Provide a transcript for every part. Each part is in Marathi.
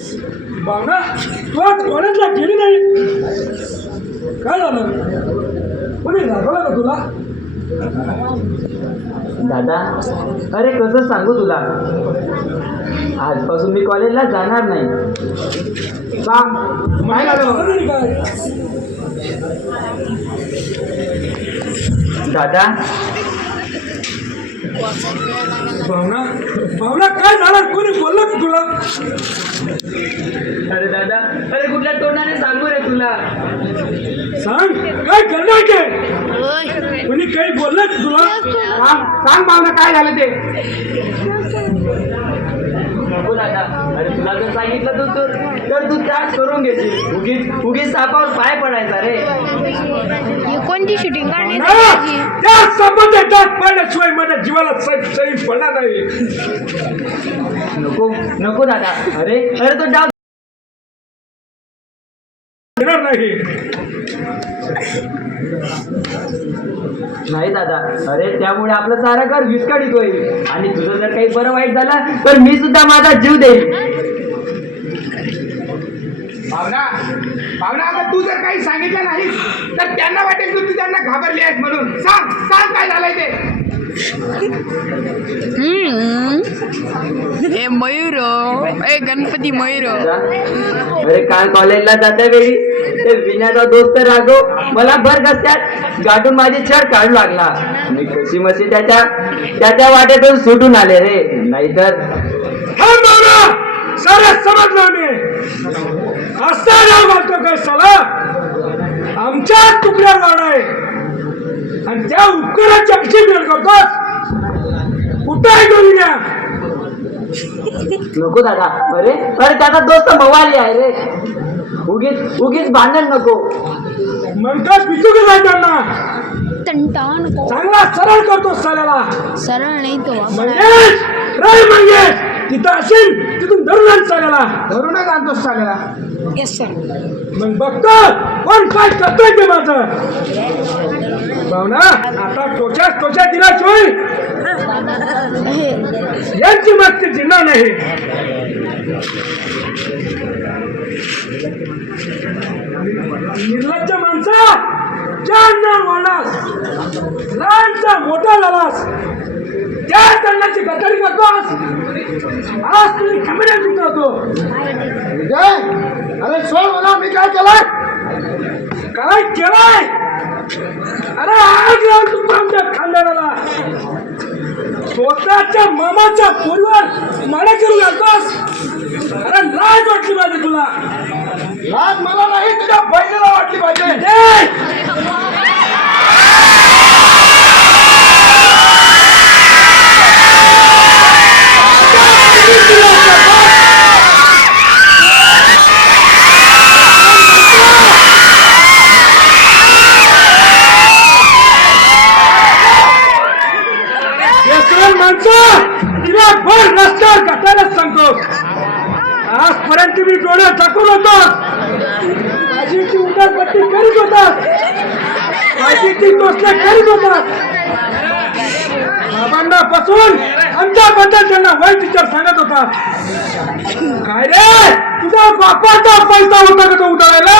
भावना तू आज कॉलेजला गेली नाही, काय झालं? कोणी रागवलं का तुला? दादा, अरे कसं सांगू तुला, आजपासून मी कॉलेजला जाणार नाही. का? नाही झालं काय? दादा, भावना भावना काय झालं? कोणी बोललं का तुला? अरे दादा, अरे कुठल्या तोंडाने सांगू रे तुला? सांग, काय करणार काय? कोणी काही बोललं का तुला? सांग भावना, काय झालं ते? नको दादा, अरे तुला जर सांगितलं तर तू त्याच करून घेशील. उगीच उगीच सापावर पाय पडायचा रे. कोणती शूटिंग त्या संबंधात पाण्याशिवाय माझ्या जीवाला सैल पडणार नाही. नको नको दादा, अरे अरे तो डाव येणार नाही. नाही दादा, अरे त्यामुळे आपलं सारा घर विस्कळीत होईल आणि तुझं जर काही बरं वाईट झालं तर मी सुद्धा माझा जीव देईन. भावना भावना, आता तू जर काही सांगितलं नाहीस तर त्यांना वाटेल तू त्यांना घाबरली आहेस म्हणून. सांग सांग काय झालंय ते. ए मयूर, ए गणपती मयूर. अरे काल कॉलेजला जाता वेळी ते विण्याचा दोस्त राघव मला भर रस्त्यात गाठून माझी छड काढू लागला. मी कशी मशी त्याच्या वाटेतून सुटून आले रे. नाहीतर सारा समजलं मी. असा नाव घालतो काय साला? आमच्या तुकड्या वाढ आहे आणि त्या उपकाराची अशी वेळ करतोस. कुठं आहे तो विण्या? नको दादा, अरे अरे त्याचा दोस्त मवाली आहे रे. उगीच उगीच भांडण नको. म्हणतात पिचू का नाही त्यांना? तंटान चांगला सरळ करतो साल्याला. सरळ नाही तो. मंगेश, रे मंगेश, तिथं असेल तिथून धरून आण साल्याला. धरूनच आणतोस चालेला. Yes sir. मग बघतो कोण काय करतोय ते माझं. भावना, आता टोच्या दिल्याशिवाय यांची मस्ती जिंकणार नाही. निर्लज्ज माणसा, ज्यांना वाढलास, लहानचा मोठा झालास, त्या तरुणाची गद्दारी करतोस. आज तुम्ही खमेड्या चुकवतो. अरे सोड मला, मी काय केलंय? काय केलंय? अरे आग लावून तू आमच्या खानदानाला. स्वतःच्या मामाच्या पोरीवर माडा करू घालतोस. अरे लाज वाटली पाहिजे तुला. लाज मला नाही, तुझ्या बहिणीला वाटली पाहिजे. तिला भर रस्त्यावर घाटायलाच सांगतोस. आजपर्यंत मी डोळ्यात टाकून होतोस. माझी उडापट्टी करीत होतास. माझी टोचल्या करीत होतास. बाबांना पासून आमच्याबद्दल त्यांना वाईट विचार सांगत होता. काय रे, तुझ्या बापाचा पैसा होता का तो उडावायला?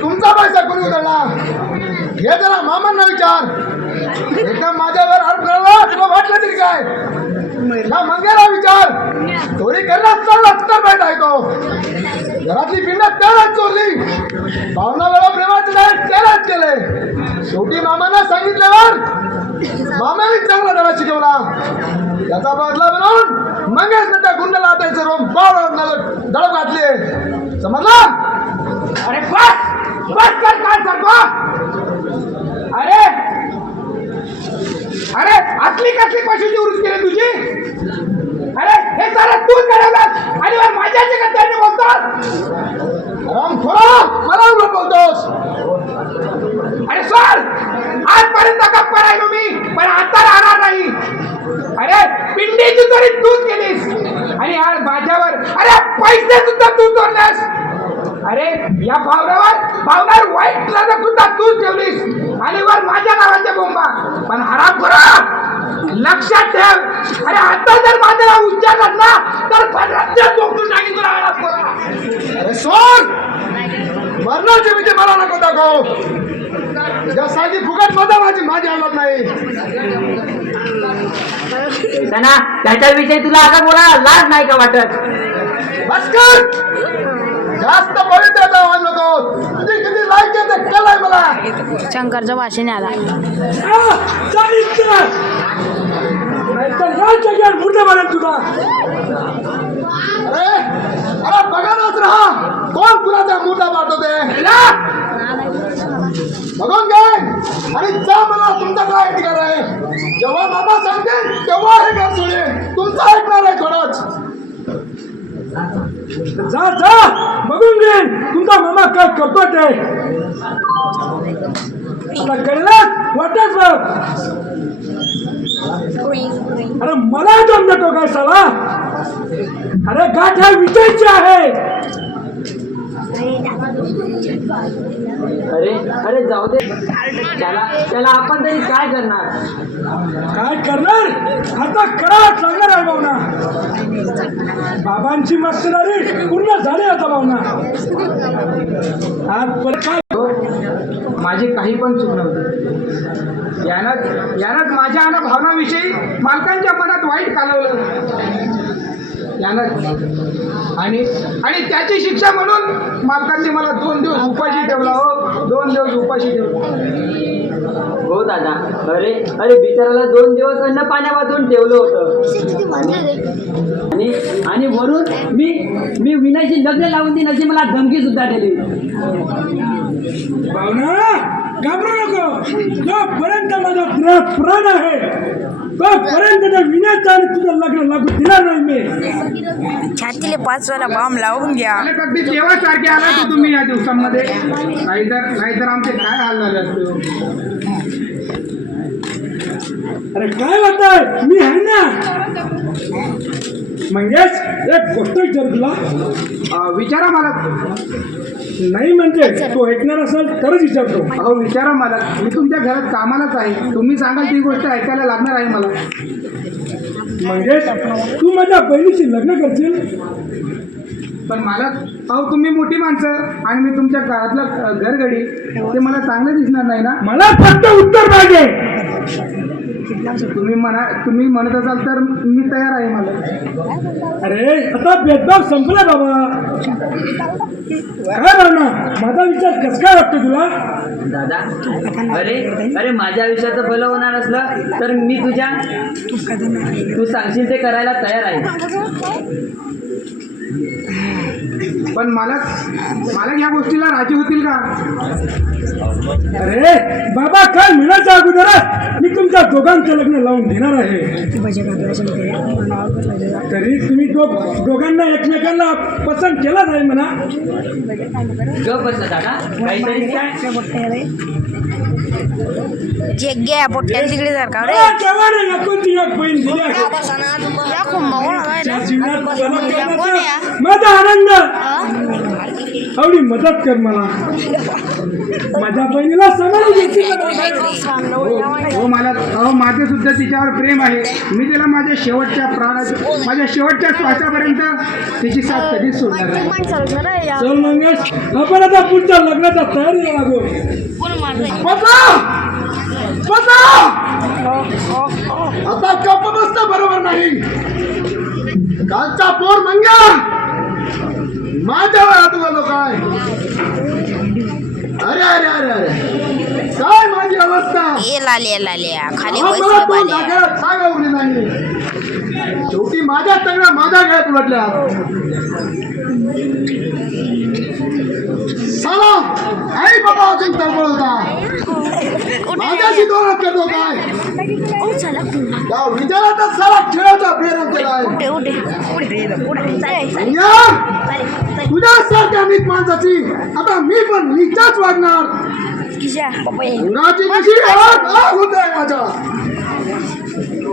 तुमचा पैसा कोणी उधळला हे जरा मामांना विचार. एकदा माझ्यावर आरोप करावा तुला वाटलं तरी काय? ना मंगेला विचार. चोरी करण्यास तर माहित आहे तो. घरातली पिंड त्यालाच चोरली. भावना वेळा प्रेमाचे नाही त्यालाच केले. शेवटी मामांना सांगितल्यावर मामाने चांगला धडा शिकवला. त्याचा बदला बनवून मंगेश त्या गुंडाला त्याचे रोम दडप घातले. समजला? अरे बस कर काय सांगतो. अरे असली कसली कशाची वृत्ती केली तुझी? अरे हे सारं तू करवलास आणि माझ्याची गद्दारी बोलतोस. मला बोलतोस. अरे सर, आजपर्यंत गप्पा राहिलो मी, पण आता राहणार नाही. अरे पिंडीची तरी तूच केलीस आणि आज माझ्यावर अरे पैसे सुद्धा तू तोडलास. अरे या भावनावर वाईट नजर सुद्धा तूच ठेवलीस आणि वर माझ्या नावाच्या बोंबा. पण हराम करा, लक्षात ठेव. अरे आता जर माझ्या नाव उच्चारलास ना तर दिसताना त्याच्याविषयी तुला आता बोला लाज नाही का वाटत? बस कर. जास्त पवित्रता वाढ नको. तुझी किती लायकी आहे ते कळलंय मला. शंकरचं भाषण आला. चालित्र नाहीतर या जगात मुर्दा मारेल तुला. अरे अरे बघानच राहा कोण तुला त्या मुद्दा पाठवते. बघून घे आणि जा. मला तुमचा काय अधिकार आहे? जेव्हा मामा सांगते तेव्हा हे घर सोडेल. तुमचं ऐकणार आहे थोडंच. जा जा बघून घे तुमचा मामा काय करतो ते. आता कळलं वाटच बघ. अरे मला दम देतो काय साला. अरे गाठ ह्या विजयची आहे. अरे अरे जाऊ दे त्याला त्याला आपण तरी काय करणार? काय करणार आता करावंच लागणार आहे भावना. बाबांची मस्करी पूर्ण झाली आता भावना. आज परत काय माझी काही पण चूक नव्हती. यानंच माझ्या आणि भावनाविषयी मालकांच्या मनात वाईट कालवलं. यानं आणि त्याची शिक्षा म्हणून मालकांनी मला 2 दिवस उपाशी ठेवला. हो 2 दिवस उपाशी ठेवला. हो दादा. अरे अरे बिचाराला 2 दिवस अन्न पाण्यापासून ठेवलं होतं. आणि म्हणून मी विनयची लग्न लावून ती नशी मला धमकी सुद्धा दिली. भावना घाबरू नको. जोपर्यंत माझा प्राण आहे तोपर्यंत त्या विनयाचं आणि तुझं लग्न लागू दिला नाही मी. छातीले 5 वाला बॉम्ब लावून घ्या. अगदी देवासारखे आला तर तुम्ही या दिवसांमध्ये. नाहीतर आमचे काय हाल झाले असते. अरे काय होतंय मी आहे ना. मंगेश एक गोष्ट विचार तुला. विचारा मला. नाही म्हणजे तू ऐकणार असेल तरच विचारतो. अहो विचारा मला. मी तुमच्या घरात कामालाच आहे. तुम्ही सांगाल ती गोष्ट ऐकायला लागणार आहे मला. मंगेश तू माझ्या बहिणीशी लग्न करशील. पण मला अहो तुम्ही मोठी माणसं आणि मी तुमच्या घरातलं घरगडी ते मला चांगलं दिसणार नाही ना. मला फक्त उत्तर पाहिजे. तुम्ही म्हणत असाल तर मी तयार आहे. मला अरे आता भेदभाव संपला बाबा. काय भावना माझा विचार कस काय वाटतो तुला. दादा अरे माझ्या आयुष्याचं भलं होणार असलं तर मी तू सांगशील ते करायला तयार आहे. पण मला या गोष्टीला राजी होतील का? अरे बाबा काय म्हणायचं अगोदर मी तुमच्या दोघांचं लग्न लावून देणार आहे. तरी तुम्ही दोघांना एकमेकांना पसंत केलाच आहे म्हणा. गप बसला दादा काहीतरी काय. जे घ्या पोट्या तिकडे सारखा रे. केव्हा रे नको ती एक बहीण दिली आहे. या कुंभकोण आहे त्या ना. जीवनात मला करण्याचा माझा आनंद आवडी मदत कर मला. माझ्या बहिणीला सांभाळून घेशील ना. हो मला माझं सुद्धा तिच्यावर प्रेम आहे. मी तिला माझ्या शेवटच्या श्वासापर्यंत तिची साथ कधीच सोडणार नाही. चल मंगेश आपण आता पुढच्या लग्नाचा तयारी लागू. आता गप्प बसणं बरोबर नाही. कालचा पोर मंग्या माझ्या वयात झालो काय. अरे अरे अरे अरे काय माझी अवस्था. लाल्या खाली मला पैसे तू पाहिजे. नाकाला सांगावली नाही. शेवटी माझ्या तंगड्या माझ्या गळ्यात उलटल्या. साला आई बाबा अजून तळमळ होता. माझ्याशी दोरात करतो काय. त्या विचारातच साला खेळाचा बेरंग केलाय. तुझ्यासारख्या नीच माणसाची आता मी पण नीचाच वागणार. उन्हाची कशी आग आग होत आहे माझ्या.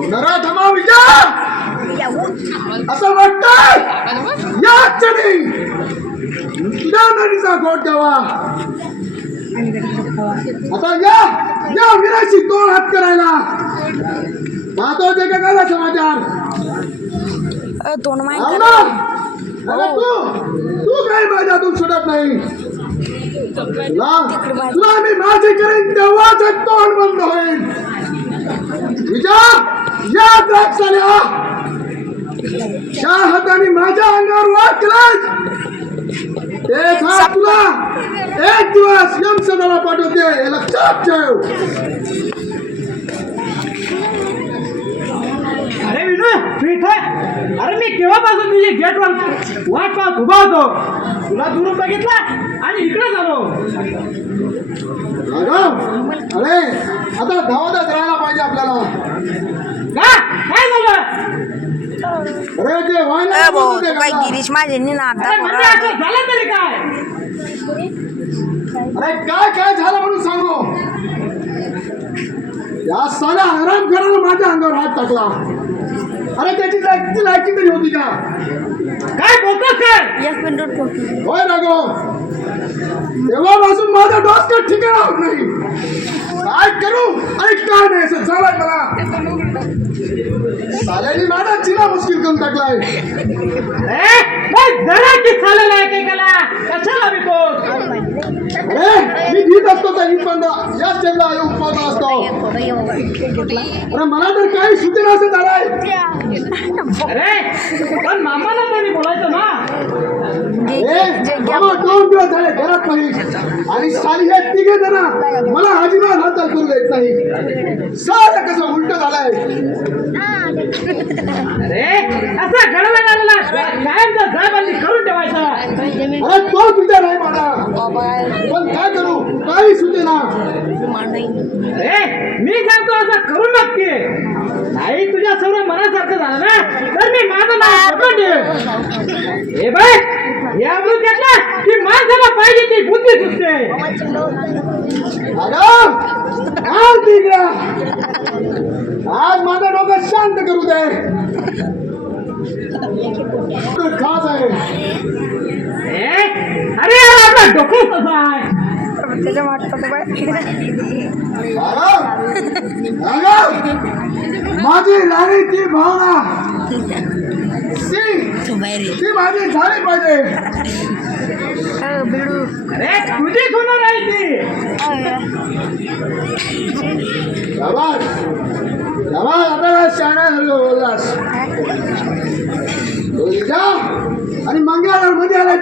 जरा थांबा विचार. असं वाटतंय या क्षणी तुझ्या नदीचा घोट द्यावा. आता या विराशी 2 हात करायला पाहतो ते का काय समाचार. तोंड अरे तू काही माझ्यातून सुटत नाही. तुला मी माझी करेन तेव्हाच तोंड बंद होईल. विचार याद राख साल्या, त्या हाताने माझ्या अंगावर वाट केलास एक हात तुला एक दिवस यमसदनाला पाठवते हे लक्षात ठेव. अरे विनू तू इथे अरे मी केव्हापासून तुझी गेटवर वाट पाहत उभा होतो तुला दुरून बघितला आणि इकडे झालो. राघव, अरे आता धावतच राहायला पाहिजे आपल्याला. काय झालं अरे ते व्हायला ए भाऊ नको ते तू काय गाणं. गिरीश माझे ना आता अरे म्हणजे असं झालं तरी काय अरे काय काय झालं म्हणून सांगू. या साल्या आराम करायला माझ्या अंगावर हात टाकला. अरे त्याची लायकी तरी होती का. काय बोलतोस काय एक मिनिट होय राघव, तेव्हापासून माझं डोसकं ठिकाण होत नाही. काय करू आणि काय नाही असं झालंय मला. साल्यानी माझा चिना मुश्किल करून टाकलाय. जरा की चालेल ऐकायला कशाला विकोस अरे मी भीत असतो तर इथपर्यंत याच टेबला येऊन पोहोचला असतो. अरे मला तर काही सुचेना असं झालंय. अरे पण मामाला तरी बोलायचं ना. बाबा 2 दिवस झाले घरात नाही आणि साली हे तिघे जण मला अजिबात हालचाल करू देत नाही. सारं कसं उलट झालंय. अरे असं घडवलं लागला कायमचा साहेबांनी करून ठेवायचा. अरे तो तुझा नाही मला, पण काय करू काही सुचेना. अरे मी सांगतो असं करू नक्की नाही तुझ्या सर्व मनासारखं झालं ना तर मी माझं नाव पटवून ठेवेन. हे बाय या अमृत्यातला की माणसाला पाहिजे ती बुद्धी सुचते. आज माझं डोकं शांत करू दे. खास आहे. अरे आपला डोकं तसं आहे. त्याच्या वाटतं माझी राणीची भावना ती माझी झाली पाहिजे. बिडू अरे तुझी होणार आहे ती. आता शाळा बोललास आणि मंगळवार मध्ये आला